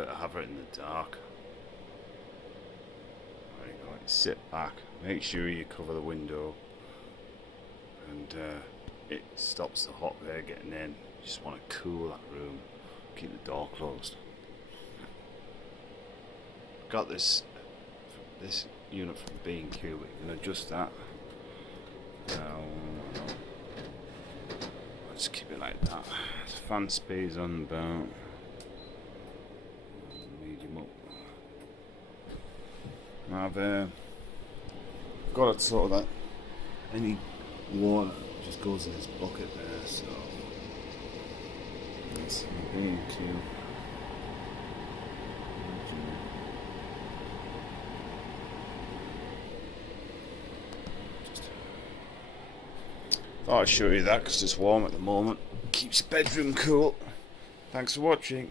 prefer to have it in the dark. There you go. Sit back, make sure you cover the window, and it stops the hot air getting in. You just want to cool that room. Keep the door closed. Got this unit from B&Q. We can adjust that. Let's keep it like that. Fan speed's on about medium up. I've got it sort of that any water just goes in this bucket there, so that's B&Q. Thought I'd show you that because it's warm at the moment. Keeps the bedroom cool. Thanks for watching.